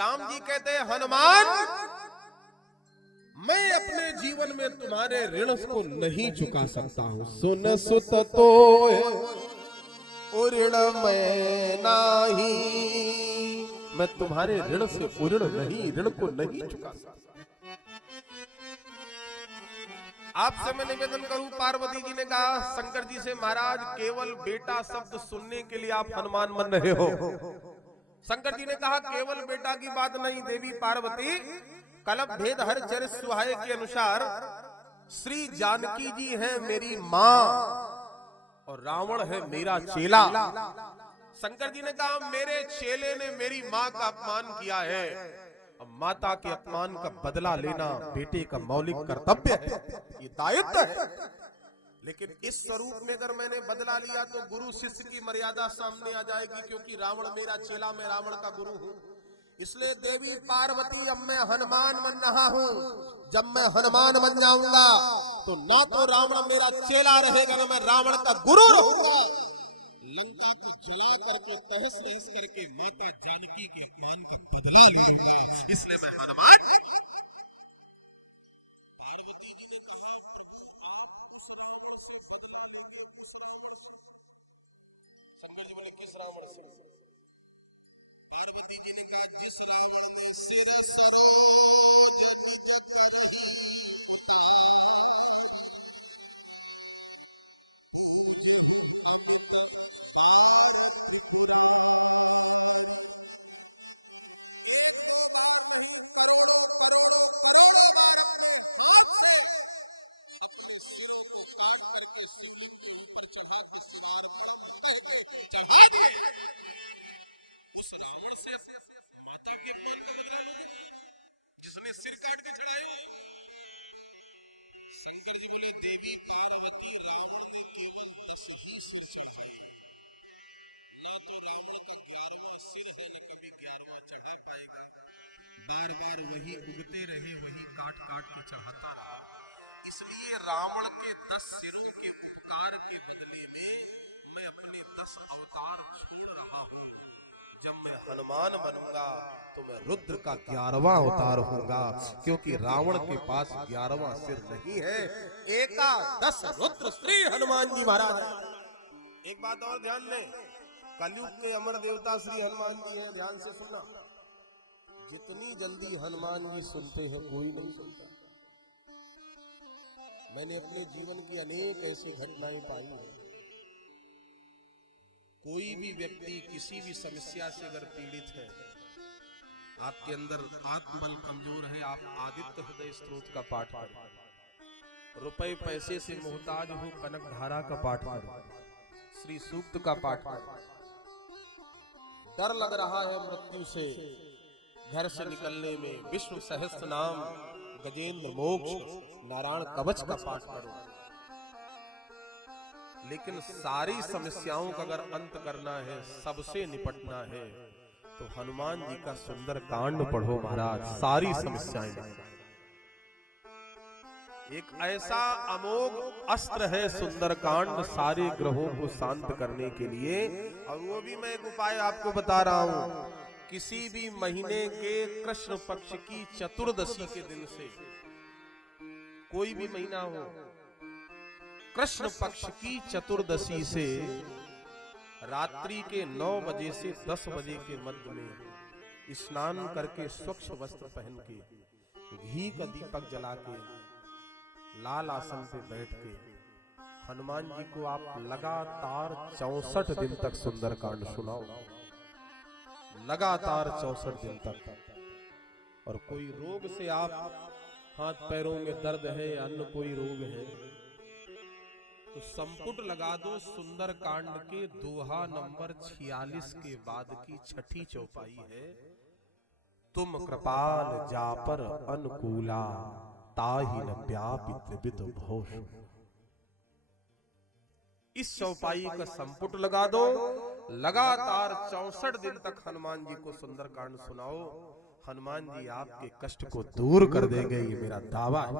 राम जी कहते हैं हनुमान, मैं अपने जीवन में तुम्हारे ऋण को नहीं चुका सकता हूं। सुन सुत तो ऋण मैं नाही, मैं तुम्हारे ऋण से उऋण नहीं, ऋण को नहीं चुका सकता। आपसे मैं निवेदन करूं, पार्वती जी ने कहा शंकर जी से, महाराज केवल बेटा शब्द सुनने के लिए आप हनुमान बन रहे हो। शंकर जी ने कहा केवल बेटा की बात नहीं, देवी पार्वती कलप भेद हर चर सुहाए के अनुसार श्री जानकी जी है मेरी माँ और रावण है मेरा चेला। शंकर जी ने कहा मेरे चेले ने मेरी माँ का अपमान किया है, अब माता के अपमान का बदला लेना बेटे का मौलिक कर्तव्य है, ये दायित्व है। लेकिन इस स्वरूप में अगर मैंने बदला लिया तो गुरु शिष्य की मर्यादा सामने आ जाएगी, क्योंकि रावण मेरा चेला, मैं रावण का गुरु हूँ। इसलिए देवी पार्वती अब मैं हनुमान बन रहा हूँ। जब मैं हनुमान बन जाऊंगा तो ना तो रावण मेरा चेला रहेगा, ना मैं रावण का गुरु रहूंगा। लंका को जला करके तहस नहस करके माता जानकी के अपमान का बदला लूंगा। इसलिए मैं हनुमान। किस रावण से? पार्वती जी ने कहा जिस रावण ने सिर सरोज जिसने सिर काट के चढ़ाई। शंकर जी बोले देवी पार्वती रावण ने केवल 10 सिर चढ़ाए, ना तो रावण का 11वां सिर है, न कभी 11वां चढ़ा पाएगा। बार बार वही उगते रहे, वही काट काट के चढ़ाता रहा। इसलिए रावण के 10 सिरों के उपकार के बदले में मैं अपने 10 अवतार छोड़ रहा हूँ। जब मैं हनुमान बनूंगा तो मैं रुद्र का 11वां अवतार होगा, क्योंकि रावण के पास 11वां सिर नहीं है। एकादश रुद्र श्री हनुमान जी महाराज। एक बात और ध्यान दें, कलयुग के अमर देवता श्री हनुमान जी हैं। ध्यान से सुनना, जितनी जल्दी हनुमान जी सुनते हैं कोई नहीं सुनता। मैंने अपने जीवन की अनेक ऐसी घटनाएं पाई हैं। कोई भी व्यक्ति किसी भी समस्या से अगर पीड़ित है, आपके अंदर आत्मबल कमजोर है, आप आदित्य हृदय स्तोत्र का पाठ करें। रुपए पैसे से मोहताज हो, कनक धारा का पाठ करें, श्री सूक्त का पाठ करें। डर लग रहा है मृत्यु से, घर से निकलने में विष्णु सहस्त्र नाम, गजेंद्र मोक्ष, नारायण कवच का पाठ करो। लेकिन सारी समस्याओं का अगर अंत करना है, सबसे निपटना है, तो हनुमान जी का सुंदर कांड पढ़ो महाराज, सारी समस्याएं। एक ऐसा अमोघ अस्त्र है सुंदर कांड, सारे ग्रहों को शांत करने के लिए। और वो भी मैं एक उपाय आपको बता रहा हूं। किसी भी महीने के कृष्ण पक्ष की चतुर्दशी के दिन से, कोई भी महीना हो, कृष्ण पक्ष की चतुर्दशी से रात्रि के 9 बजे से 10 बजे के मध्य में स्नान करके स्वच्छ वस्त्र पहन के, घी का दीपक जला के, लाल आसन पे बैठ के हनुमान जी को आप लगातार 64 दिन तक सुंदरकांड सुनाओ, लगातार 64 दिन तक। और कोई रोग से आप हाथ पैरों में दर्द है, अन्य कोई रोग है, तो संपुट लगा दो। सुंदर कांड के दोहा नंबर 46 के बाद की छठी चौपाई है, तुम कृपाल जापर अनुकूला, ताहि न व्यापित विद भोष। इस चौपाई का संपुट लगा दो, लगातार 64 दिन तक हनुमान जी को सुंदरकांड सुनाओ। हनुमान जी आपके कष्ट को दूर कर देंगे, ये मेरा दावा है।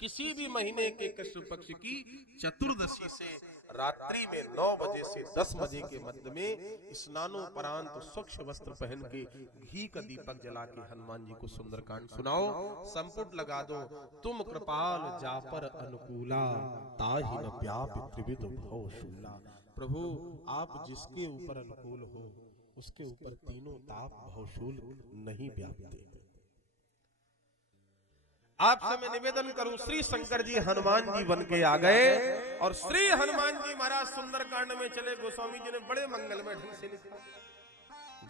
किसी भी महीने के कृष्ण पक्ष की चतुर्दशी से रात्रि में 9 बजे से 10 बजे के मध्य में स्नानोपरांत स्वच्छ वस्त्र पहन के घी का दीपक जला के हनुमान जी को सुंदरकांड सुनाओ, संपुट लगा दो। तुम कृपाल जापर अनुकूला, ताहि न व्यापि त्रिविध भव शूला। प्रभु आप जिसके ऊपर अनुकूल हो उसके ऊपर तीनों ताप भवशूल नहीं व्यापते। आपसे मैं निवेदन करूं, श्री शंकर जी हनुमान जी बन के आ गए और श्री हनुमान जी महाराज सुंदरकांड में चले। गोस्वामी जी ने बड़े मंगलमय ढंग से लिखा,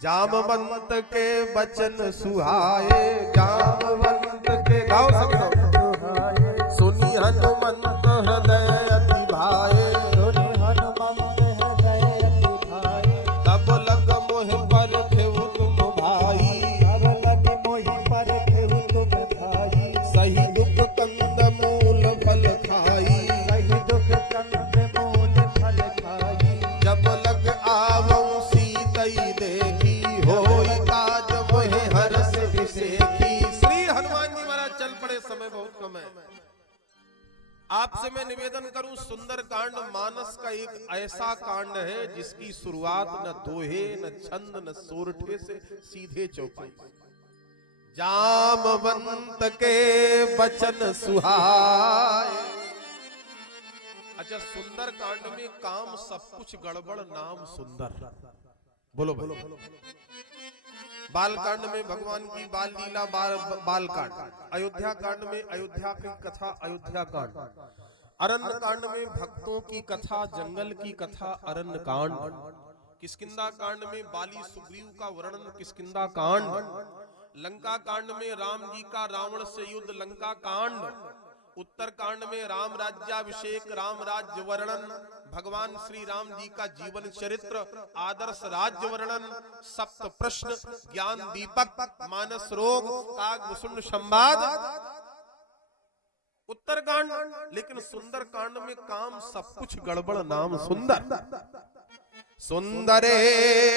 जामवंत के बचन सुहाए, जामवंत के गाओ सुहाए, सुनी हनुमंत हृदय अति भाए, सुनी हनुमंत हृदय अति भाए, तब लग मोह पर खेऊ तुम भाई, तब लग मोह पर खेऊ तुम भाई, सही दुख कंद मूल फल खाई, सही दुख कंद मूल फल खाई, जब लग आवऊं सीतई देखी, होई काज मोहे हरस विसेखी। श्री हनुमान जी महाराज चल पड़े, समय बहुत कम है। आपसे मैं निवेदन करूं, सुंदरकांड मानस का एक ऐसा कांड है जिसकी शुरुआत न दोहे न छंद न सोरठे से सीधे चौपाई। जामवंत के बचन सुहाए। अच्छा, सुंदर कांड में काम सब कुछ गड़बड़, नाम सुंदर। बोलो बोलो। बाल कांड में भगवान की बाल लीला, बाल कांड। अयोध्या कांड में अयोध्या की कथा, अयोध्या कांड। अरण्य कांड में भक्तों की कथा, जंगल की कथा, अरण्य कांड। किष्किंधा कांड में बाली सुग्रीव का वर्णन, किष्किंधा कांड। लंका कांड में राम जी का रावण से युद्ध, लंका कांड। उत्तर कांड में राम राज्याभिषेक, राम राज्य वर्णन। भगवान श्री राम जी का जीवन चरित्र, आदर्श राज्य वर्णन। सप्त प्रश्न, ज्ञान दीपक, मानस रोग, कागभूषण संवाद। उत्तर कांड। लेकिन सुंदर कांड में काम सब कुछ गड़बड़, नाम सुंदर। सुंदरे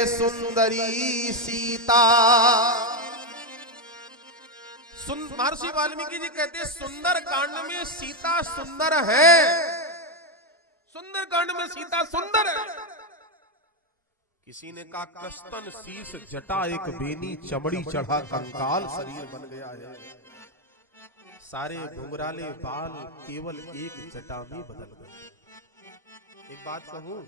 सुंदरी सीता। महर्षि वाल्मीकि जी कहते हैं सुंदर कांड में सीता सुंदर है, सुंदर कांड में सीता सुंदर है। किसी ने कहा कस्तन शीश जटा एक बेनी, चमड़ी चढ़ा कंकाल शरीर बन गया है। सारे घुंघराले बाल केवल एक जटा में बदल गए। एक बात कहूं,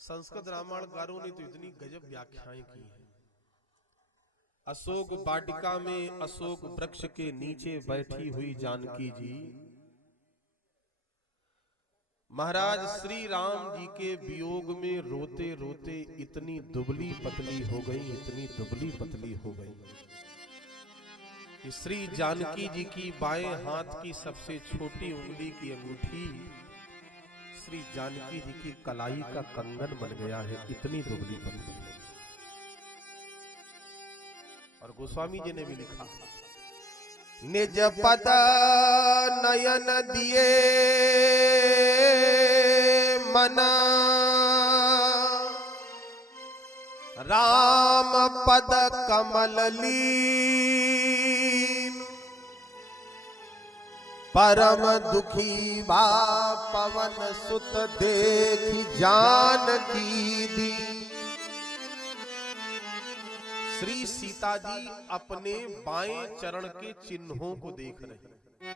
संस्कृत रामायणकारों ने तो इतनी गजब व्याख्याएं की है। अशोक वाटिका में अशोक वृक्ष के नीचे बैठी हुई जानकी जी महाराज श्री राम जी के वियोग में रोते रोते इतनी दुबली पतली हो गई, इतनी दुबली पतली हो गई कि श्री जानकी जी की बाएं हाथ की सबसे छोटी उंगली की अंगूठी श्री जानकी जी की कलाई का कंगन बन गया है, इतनी दुबली पतली है। और गोस्वामी जी ने भी लिखा, निज पद नयन दिए मना, राम पद कमल लीन, परम दुखी भा पवन सुत देखी जानकी दी। श्री सीता जी अपने बाएं चरण के चिन्हों को देख रहे हैं।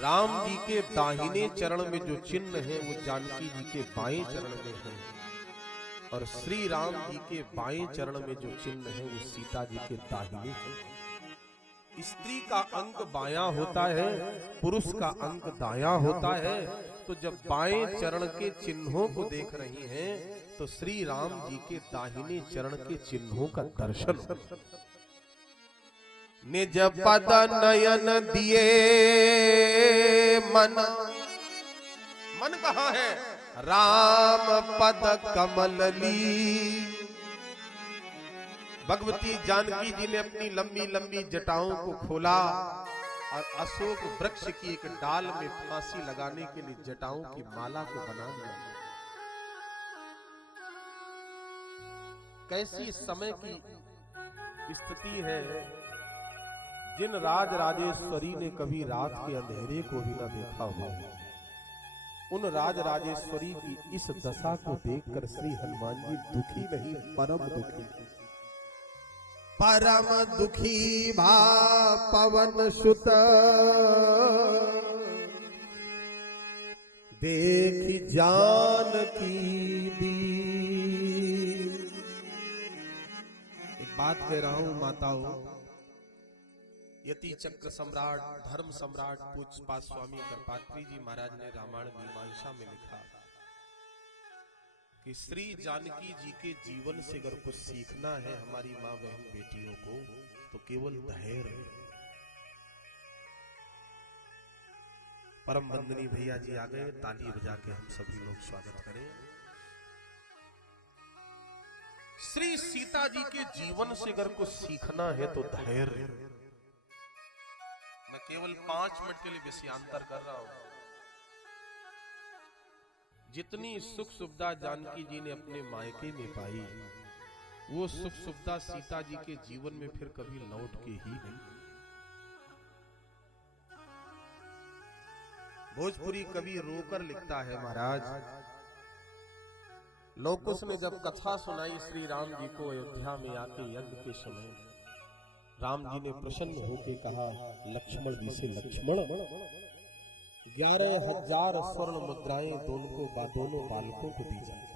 राम जी के दाहिने चरण में जो चिन्ह है वो जानकी जी के बाएं चरण में है, और श्री राम जी के बाएं चरण में जो चिन्ह है वो सीता जी के दाहिने चरण। स्त्री का अंक बायां होता है, पुरुष का अंक दायां होता है। तो जब बाएं चरण के चिन्हों को देख रही हैं तो श्री राम जी के दाहिने चरण के चिन्हों का दर्शन। निज पद नयन दिए मन, मन कहाँ है? राम पद कमल ली। भगवती जानकी जी ने अपनी लंबी लंबी जटाओं को खोला और अशोक वृक्ष की एक डाल में फांसी लगाने के लिए जटाओं की माला को बना लिया। कैसी समय की स्थिति है। जिन राज राजेश्वरी ने कभी रात के अंधेरे को भी न देखा हो, उन राज राजेश्वरी की इस दशा को देखकर श्री हनुमान जी दुखी नहीं, परम दुखी, परम दुखी भा पवन सुत देख जानकी दीन। एक बात कह रहा हूं माताओं, यति चक्र सम्राट धर्म सम्राट पूज्य स्वामी करपात्री जी महाराज ने रामायण मीमांसा में लिखा कि श्री जानकी जी के जीवन से अगर कुछ सीखना है हमारी माँ बहन बेटियों को तो केवल धैर्य। परम वंदनीय भैया जी आ गए, ताली बजा के हम सभी लोग स्वागत करें। श्री सीता जी के जीवन से अगर कुछ सीखना है तो धैर्य। मैं केवल 5 मिनट के लिए विषयांतर कर रहा हूं। जितनी सुख सुविधा जानकी जी ने अपने मायके में पाई, वो सुख सुविधा सीता जी के जीवन में फिर कभी लौट के ही नहीं। भोजपुरी कवि रोकर लिखता है, महाराज लोकुश ने जब कथा सुनाई श्री राम जी को अयोध्या में आके यज्ञ के समय, राम जी ने प्रसन्न होकर कहा, लक्ष्मण जी से, लक्ष्मण 11,000 स्वर्ण मुद्राएं दोनों बालकों को दी जाए।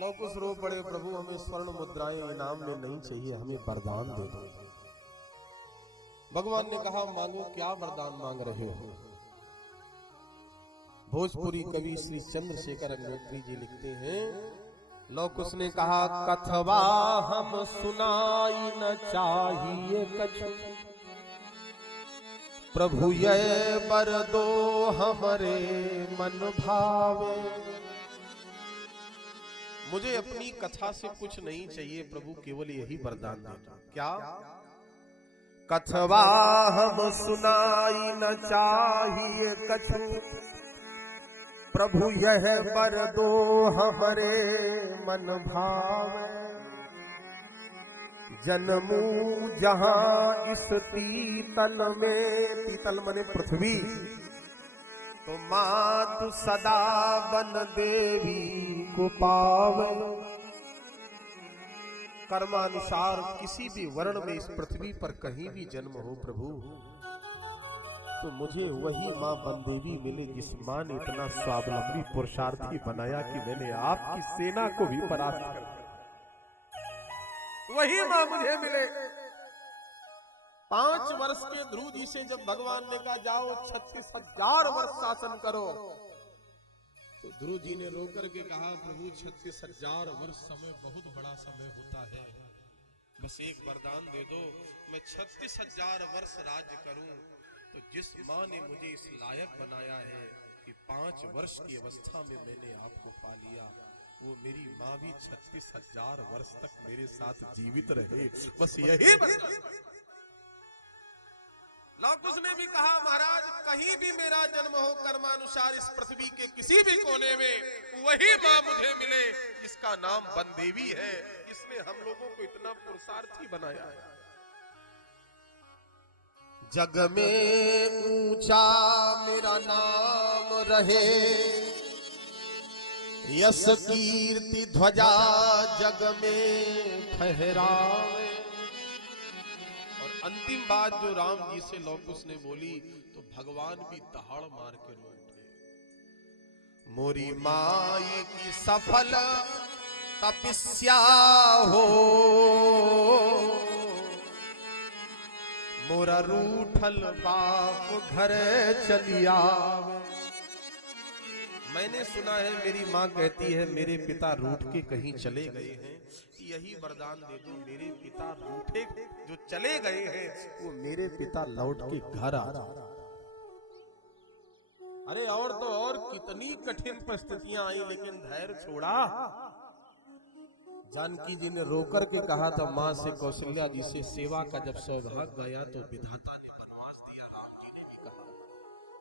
लोकुश रो पड़े, प्रभु हमें स्वर्ण मुद्राएं इनाम में नहीं चाहिए, हमें वरदान दे दो। भगवान ने कहा, मांगो, क्या वरदान मांग रहे हो। भोजपुरी कवि श्री चंद्रशेखर अग्निहोत्री जी लिखते हैं, लोकुश ने कहा, कथवा हम सुनाई न चाहिए कछु, प्रभु ये बर दो हमरे मन भावे। मुझे अपनी कथा से कुछ नहीं चाहिए प्रभु, केवल यही वरदान देना। क्या? कथवा हम सुनाई न चाहिए कछु, प्रभु यह बर दो हमरे मन भावे। जन्मू जहां इस पीतल में, पीतल मने पृथ्वी, तो मातु सदा बन देवी को पावे। कर्मानुसार किसी भी वर्ण में इस पृथ्वी पर कहीं भी जन्म हो प्रभु, तो मुझे वही माँ बनदेवी मिले जिस माँ ने इतना स्वावलंबी पुरुषार्थी बनाया कि मैंने आपकी सेना को भी परास्त कर दिया। वही माँ मुझे मिले। 5 वर्ष के ध्रुव जी से जब भगवान ने कहा जाओ 36,000 वर्ष शासन करो, तो ध्रुव जी ने रोकर के कहा, प्रभु 36,000 वर्ष समय बहुत बड़ा समय होता है, बस एक वरदान दे दो, मैं 36,000 वर्ष राज्य करूं। तो जिस माँ ने मुझे इस लायक बनाया है कि 5 वर्ष की अवस्था में मैंने आपको पा लिया, वो मेरी माँ भी 36,000 वर्ष तक मेरे साथ जीवित रहे, बस यही लोकुश ने भी कहा, महाराज कहीं भी मेरा जन्म हो, कर्मानुसार इस पृथ्वी के किसी भी कोने में वही माँ मुझे मिले जिसका नाम बनदेवी है, इसने हम लोगों को इतना पुरुषार्थी बनाया है। जग में ऊंचा मेरा नाम रहे, यश कीर्ति ध्वजा जग में फहरावे। और अंतिम बात जो राम जी से लोकुश ने बोली, तो भगवान भी दहाड़ मार के रो उठे। मोरी माई की सफल तपस्या हो, मोरा रूठल बाप घर चलिया। मैंने सुना है मेरी माँ कहती है मेरे पिता रूठ के कहीं चले गए हैं, यही वरदान दे दो, मेरे पिता रूठे जो चले गए हैं वो मेरे पिता लौट के घर आ जाए। अरे और तो और कितनी कठिन परिस्थितियां आई, लेकिन धैर्य छोड़ा। जानकी जी ने रोकर के कहा था माँ से, कौशल्या जी से, सेवा का जब सौभाग्य गया तो विधाता ने वनवास दिया। राम जी ने भी कहा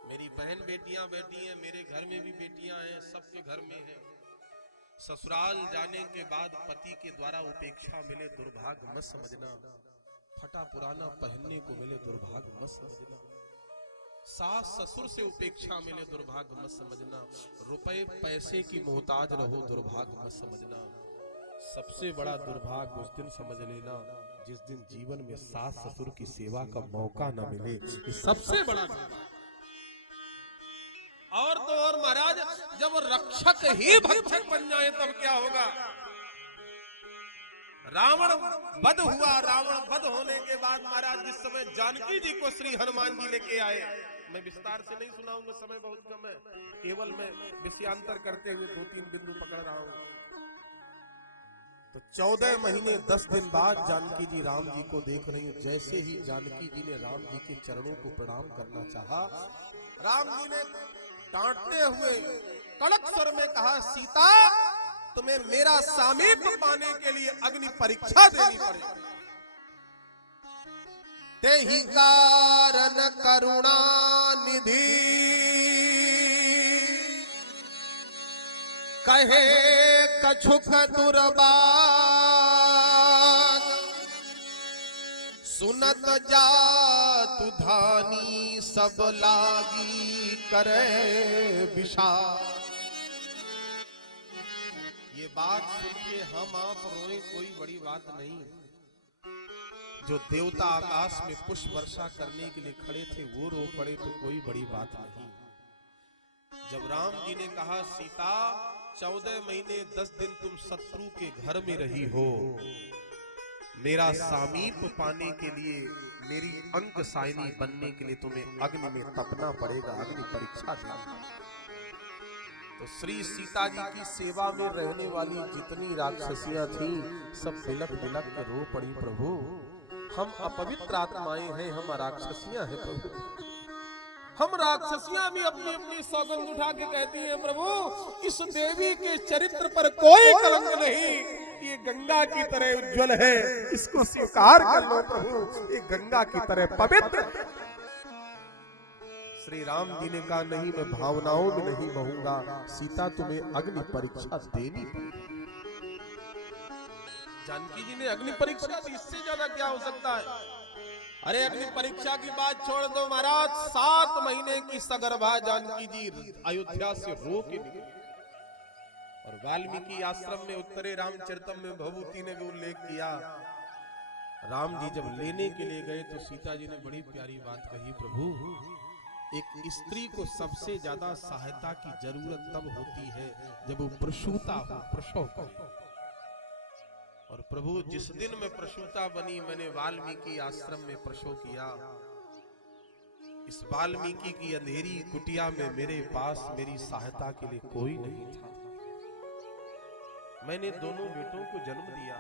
मेरी बहन बेटियां बैठी हैं, मेरे घर में भी बेटियां हैं, सबके घर में हैं। ससुराल जाने के बाद पति के द्वारा उपेक्षा मिले दुर्भाग्य मत समझना। फटा पुराना पहनने को मिले दुर्भाग्य मत समझना, सास ससुर से उपेक्षा मिले दुर्भाग्य मत समझना, रुपए पैसे की मोहताज रहो दुर्भाग्य मत समझना। सबसे बड़ा दुर्भाग्य उस दिन समझ लेना जिस दिन जीवन में सास ससुर की सेवा का मौका न मिले, ये सबसे बड़ा दुर्भाग्य। और तो और महाराज, जब रक्षक ही भक्षक बन जाए तब क्या होगा। रावण वध हुआ, रावण वध होने के बाद महाराज जिस समय जानकी जी को श्री हनुमान जी लेके आए, मैं विस्तार से नहीं सुनाऊंगा, समय बहुत कम है, केवल मैं विषयांतर करते हुए 2-3 बिंदु पकड़ रहा हूं। तो 14 महीने 10 दिन बाद जानकी जी राम जी को देख रही हूं। जैसे ही जानकी जी ने राम जी के चरणों को प्रणाम करना चाहा, राम जी ने डांटते हुए कड़क स्वर में कहा, सीता तुम्हें मेरा सामीप्य पाने के लिए अग्नि परीक्षा देनी पड़ेगी। ते ही कारण करुणा निधि कहे कछुक दुर्बान, सुनत जातु धानी सब लागी करे विषाद। ये बात सुन के हम आप रोए कोई बड़ी बात नहीं। जो देवता आकाश में पुष्प वर्षा करने के लिए खड़े थे वो रो पड़े तो कोई बड़ी बात नहीं। जब राम जी ने कहा, सीता 14 महीने 10 दिन तुम शत्रु के घर में रही हो, मेरा सामीप पाने के लिए, मेरी अंक सायनी बनने के लिए तुम्हें अग्नि में तपना पड़ेगा, अग्नि परीक्षा देनी। तो श्री सीता जी की सेवा में रहने वाली जितनी राक्षसियां थीं, सब बिलख बिलख के रो पड़ी, प्रभु हम अपवित्र आत्माएं हैं, हम राक्षसियां हैं प्रभु। हम राक्षसियां भी अपनी अपनी सौगंध उठा के कहती हैं, प्रभु इस देवी के चरित्र पर कोई कलंक नहीं, ये गंगा की तरह उज्जवल है, इसको स्वीकार कर लो प्रभु, ये गंगा की तरह पवित्र। श्री राम जी ने कहा, नहीं मैं भावनाओं में नहीं बहूंगा, सीता तुम्हें अग्नि परीक्षा देनी पड़ेगी। जानकी जी ने अग्नि परीक्षा दी, इससे ज्यादा क्या हो सकता है। अरे अग्नि परीक्षा की बात छोड़ दो महाराज, 7 महीने की सगर्भा जानकी जी अयोध्या से रो के निकली। और वाल्मीकि आश्रम में उत्तरे रामचरितम में भभूति ने भी उल्लेख किया, राम जी जब लेने के लिए गए तो सीता जी ने बड़ी प्यारी बात कही, प्रभु एक स्त्री को सबसे ज्यादा सहायता की जरूरत तब होती है जब वो प्रसूता हो, प्रसव करे। और प्रभु जिस दिन मैं प्रसूता बनी, मैंने वाल्मीकि आश्रम में प्रसव किया। इस वाल्मीकि की अंधेरी कुटिया में मेरे पास मेरी सहायता के लिए कोई नहीं था। मैंने दोनों बेटों को जन्म दिया।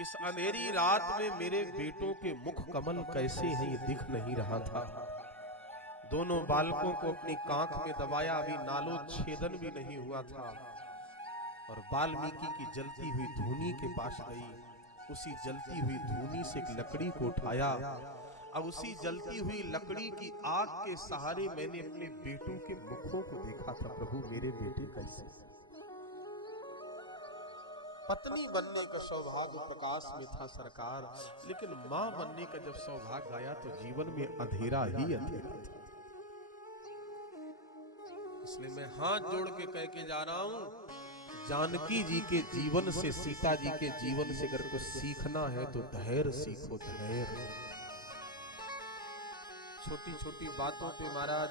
इस अंधेरी रात में मेरे बेटों के मुख कमल कैसे हैं ये दिख नहीं रहा था। दोनों बालकों को अपनी कांख में दबाया, अभी नालो छेदन भी नहीं हुआ था। और वाल्मीकि की जलती हुई धूनी के पास गई, उसी जलती हुई धूनी से एक लकड़ी को उठाया। अब उसी जलती हुई लकड़ी की आग के सहारे मैंने अपने बेटों के मुखों को देखा था, प्रभु मेरे बेटे कैसे। पत्नी बनने का सौभाग्य प्रकाश में था सरकार, लेकिन मां बनने का जब सौभाग्य आया तो जीवन में अंधेरा ही अंधेरा था। इसलिए मैं हाथ जोड़ के कह के जा रहा हूं, जानकी जी के जीवन से, सीता जी के जीवन से अगर कुछ सीखना है तो धैर्य सीखो, धैर्य। छोटी छोटी बातों पे महाराज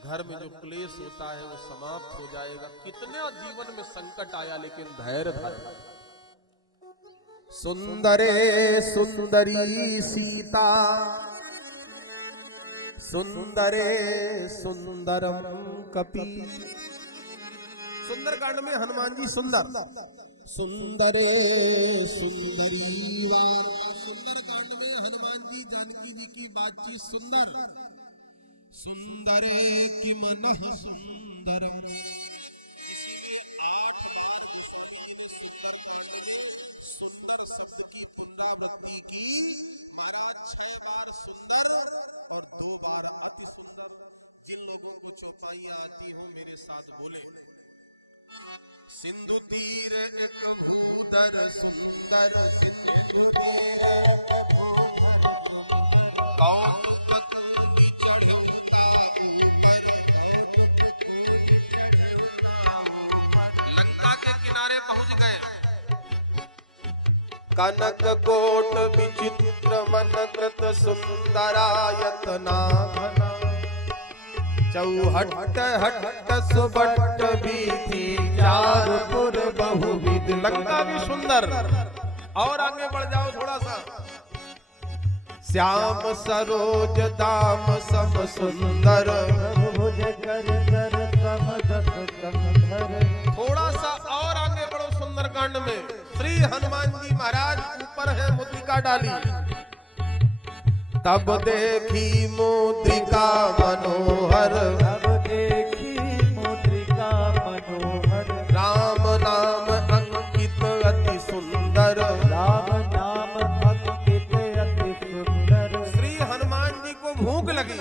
घर में जो क्लेश होता है वो समाप्त हो जाएगा। कितना जीवन में संकट आया लेकिन धैर्य धरा। सुंदरे सुंदरी सीता, सुंदरे सुंदरम कपि। सुंदरकांड में हनुमान जी सुंदर, सुंदरे सुंदरी वार्ता। सुंदरकांड में हनुमान जी जानकी जी की बातचीत सुंदर। सुंदरे किम नः सुंदरम। इसीलिए 8 बार गोस्वामी ने सुंदरकांड में सुंदर शब्द की पुनरावृत्ति की। महाराज 6 बार सुंदर और 2 बार अति सुंदर। जिन लोगों को चौपाइयां आती हो मेरे साथ बोले। सिंधु तीर एक भूधर सुंदर, सिंधु तीर एक भूधर सुंदर, कौतुक तूली चढ़ौता ऊपर, कौतुक तूली चढ़ौता ऊपर। लंका के किनारे पहुंच गए। कनक कोट विचित्र मन कृत सुंदरायतना घना, चौहट हट सुबट बीथी चारपुर बहुविध। लंका भी सुंदर। और आगे बढ़ जाओ थोड़ा सा। श्याम सरोज दाम सब सुंदर, भुज कर कर समदत कंधर। थोड़ा सा और आगे बढ़ो सुंदरकांड में। श्री हनुमान जी महाराज ऊपर है मुद्रिका डाली। तब देखी मुद्रिका मनोहर, तब देखी मुद्रिका मनोहर। राम नाम अंकित अति सुंदर, राम नाम अंकित अति सुंदर। श्री हनुमान जी को भूख लगी।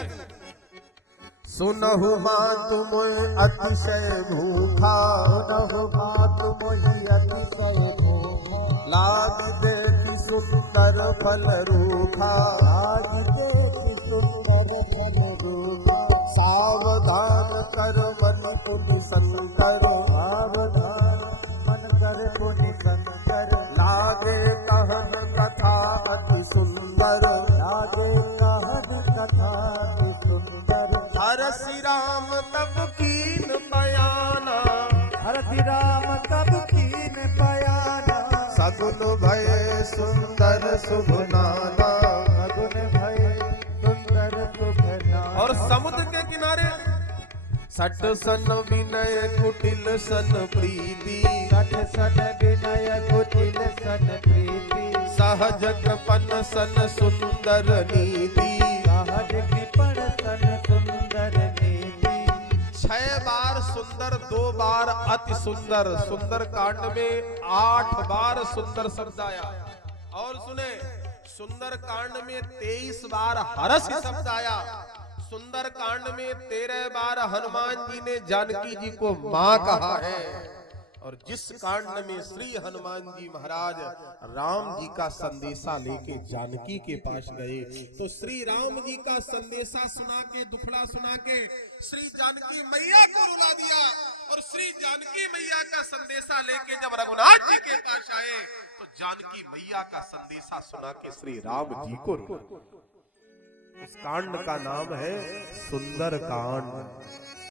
सुनहु मातु मोहि अतिशय भूखा, सुनहु मातु मोहि अतिशय भूखा। लाग देखि सुंदर फल रूखा, लाग देखि सुंदर फल रूखा। सावधान कर मन पुनि संकर, सावधान मन कर पुनि संकर। लागे कहन कथा अति सुंदर, लागे कहन कथा अति सुंदर। हर श्री राम तब कीन बयाना, हर श्री राम तब कीन बयाना। सगुन भय सुंदर शुभ नाना, सगुन भय सुंदर शुभ नाना। और समुद्र के किनारे सट सन विनय कुटिल सन प्रीति, सट सन विनय कुटिल सन प्रीति। सहज कृपण सन सुंदर नीति, सहज कृपण सन सुंदर नीति। 6 बार सुंदर, 2 बार अति सुंदर। सुंदर कांड में 8 बार सुंदर शब्द आया। और सुने, सुंदर कांड में 23 बार हर्ष शब्द आया। सुंदर कांड में 13 बार हनुमान जी ने जानकी जी को मां कहा है। और जिस कांड में श्री हनुमान जी महाराज राम जी का संदेशा लेके जानकी के पास गए, तो श्री राम जी का संदेशा सुना के, दुखड़ा सुना के श्री जानकी मैया को रुला दिया। और श्री जानकी मैया का संदेशा लेके जब रघुनाथ जी के पास आए, तो जानकी मैया का संदेशा सुना के श्री राम जी को रुला। उस कांड का नाम है सुंदर कांड।